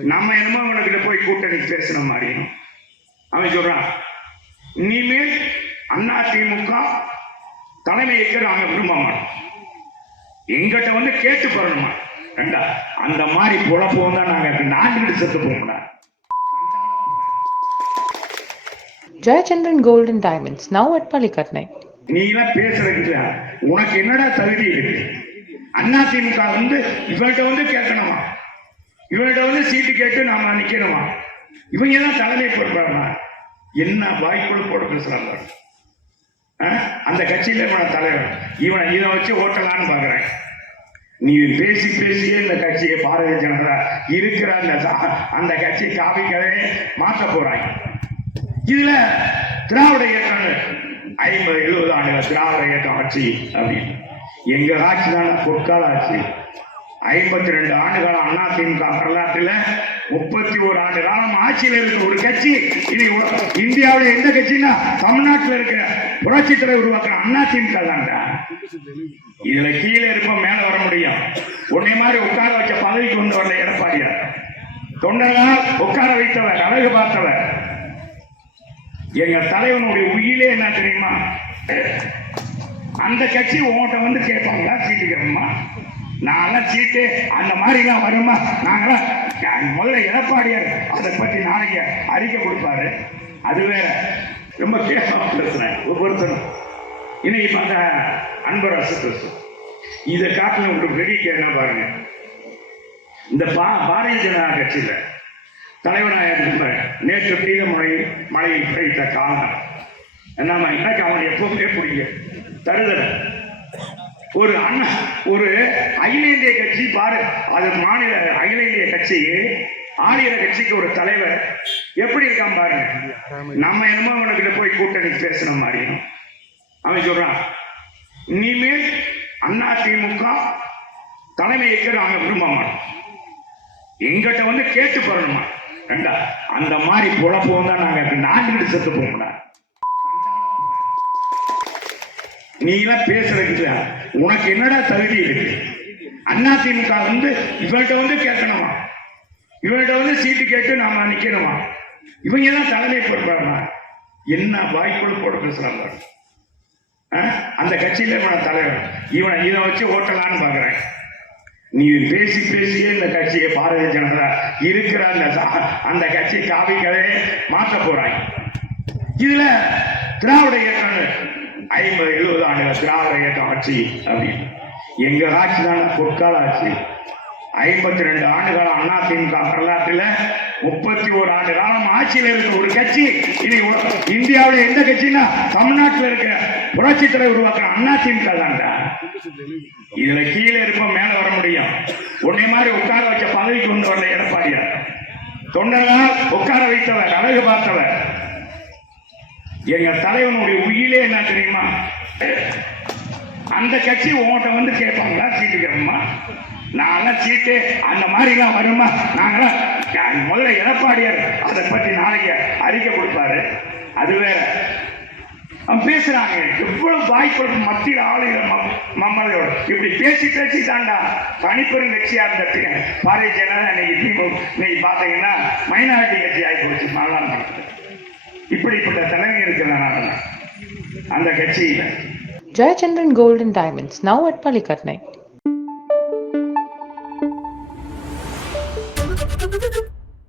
நம்ம என்னமோ அவனுக்கிட்ட போய் கூட்டணி பேசின மாதிரியும் அவன் சொல்றான் இனிமேல் அண்ணா திமுக தலைமையேற்க நாங்க விரும்ப மாட்டோம். எங்கிட்ட வந்து கேட்டு பெறணுமா ரெண்டா அந்த மாதிரி குழப்பம் தான் நாங்க நான்கு செத்து Jayachandran Gold and Diamonds, now at Palikatnai. நீ எல்லாம் பேசுறதுக்கு உனக்கு என்னடா தகுதி இருக்கு? அண்ணா திமுக வந்து இவன்கிட்ட வந்து கேட்கணுமா? இவன்கிட்ட வந்து சீட்டு கேட்டு நாம நிக்கணுமா? இவங்க தான் தலைமை பொறுப்பாருமா என்ன வாய்ப்புகள் போட பேசுறாங்க ஆ? அந்த கட்சியில இவன தலைவர். இவனை இதை வச்சு ஓட்டலான்னு பாக்குறேன் நீ பேசி பேசியே இந்த கட்சியை பாரதிய ஜனதா இருக்கிற அந்த சா- அந்த கட்சி காவிக்கவே மாற்ற போறாங்க. இதுல திராவிட இயக்கம் ஐம்பது எழுபது ஆண்டுகள் திராவிட இயக்கம் ஆட்சி அப்படின்னு. எங்க ஆட்சி தானே பொற்கால ஆட்சி ஐம்பத்தி ரெண்டு ஆண்டு காலம் அண்ணா திமுக வரலாற்றுல முப்பத்தி ஒரு ஆண்டு காலம் ஆட்சியில் இருக்க ஒரு கட்சி. இது இந்தியாவில் எந்த கட்சின்னா தமிழ்நாட்டில் இருக்கிற புரட்சி தலைவர் உருவாக்குற அண்ணா திமுக தான்டா. இதுல கீழே இருப்ப மேல வர முடியும். உன்னை மாதிரி உட்கார வச்ச பதவிக்கு கொண்டு வரல எடப்பாடியார். தொண்டர்களால் உட்கார வைத்தவர் அழகு பார்த்தவர். எங்க தலைவனுடைய உயிலே என்ன தெரியுமா? அந்த கட்சி உன்கிட்ட வந்து கேட்பாங்களா? சீட்டு கேட்போமா நாங்களாம் சீட்டு அந்த மாதிரிலாம் வருமா நாங்களாம் முதல்ல எடப்பாடியார் அதை பற்றி நாளைக்கு அறிக்கை கொடுப்பாரு. அது வேற. ரொம்ப கேட்காம பேசுறேன் ஒவ்வொருத்தரும். இன்னைக்கு பார்த்தா அன்பர் அசுத்தசு. இதை காட்டின ஒரு பெரிய என்ன பாருங்க. இந்த பா பாரதிய ஜனதா கட்சியில் தலைவனாக இருந்த நேற்று பெய்த மழை மழையை பெய்த காலம் நம்ம எனக்கு அவனை எப்பவுமே பிடிக்கும் தருதல். ஒரு அண்ணா ஒரு அகில இந்திய கட்சி பாரு அது மாநில அகில இந்திய கட்சி ஆரியர கட்சிக்கு ஒரு தலைவர். எப்படி இருக்கான் பாருங்க நம்ம என்னமோ அவனுக்கிட்ட போய் கூட்டணி பேசின மாதிரியும் அவன் சொல்றான் இனிமேல் அண்ணா திமுக தலைமையேற்க நாங்க விரும்ப மாட்டோம். எங்கிட்ட வந்து கேட்டு பெறணுமா ரெண்டா அந்த மாதிரி குழப்பம் தான் நாங்க. நான்கு செத்து போகணும் நீ எல்லாம் பேசுறதுக்கு உனக்கு என்னடா தகுதி இருக்கு? அண்ணா திமுக வந்து இவள்கிட்ட வந்து கேட்கணுமா? இவள்கிட்ட வந்து சீட்டு கேட்டு நாம நிக்கணுமா? இவங்க தான் தலைமை பொறுப்பாருமா என்ன வாய்ப்புகள் போட பேசுறாங்க பாரு. ஆ? அந்த கட்சியில இவன தலைவர். இவனை இதை வச்சு ஓட்டலான்னு பாக்குறேன். நீ பேசி பேசியே இந்த கட்சியை பாரதிய ஜனதா இருக்கிற அந்த அந்த கட்சி காவிக்கவே மாற்ற போறாங்க இதுல திராவிட இயக்கம் ஐம்பது எழுபது ஆண்டுகள் திராவிட இயக்கம் ஆட்சி அப்படின்னு எங்க ஆட்சி தானே பொற்கால ஆட்சி. ஐம்பத்தி ரெண்டு ஆண்டுகால அண்ணா திமுக வரலாற்றுல முப்பத்தி ஒரு ஆண்டு காலம் ஆட்சியில் இருக்க ஒரு கட்சி இது இந்தியாவில் எந்த கட்சின்னா தமிழ்நாட்டில் இருக்கிற புரட்சி தலைவர் உருவாக்குற அண்ணா திமுக தான்டா. இதுல கீழே இருப்ப மேல வர முடியும். உன்னை மாதிரி உட்கார வச்ச பதவிக்கு கொண்டு வரல எடப்பாடியார். தொண்டர்களால் உட்கார வைத்தவர் அழகு பார்த்தவர். எங்க தலைவனுடைய உயிலே என்ன தெரியுமா? அந்த கட்சி உன்கிட்ட வந்து கேட்பாங்களா? சீட்டு கேட்போமா? நான்லாம் சீட்டு அந்த மாதிரிலாம் வருமா? நாங்களாம் நான் முதல்ல எடப்பாடியார் அதை பற்றி நாளைக்கு அறிக்கை கொடுப்பாரு. அது வேற. பேசுறாங்க எவ்வளவு வாய்ப்புகள் மத்தியில் ஆளுகிற மம்மதையோட. இப்படி பேசி பேசி தாண்டா. தனிப்பெரும் கட்சியா இருந்த பாரதிய ஜனதா இன்னைக்கு திமுக இன்னைக்கு பாத்தீங்கன்னா மைனாரிட்டி கட்சி ஆகி போச்சு. மாநிலம் இப்படிப்பட்ட தலைமை இருக்கிறதுனால அந்த கட்சியில Jayachandran Gold and Diamonds, now at Palikatnai.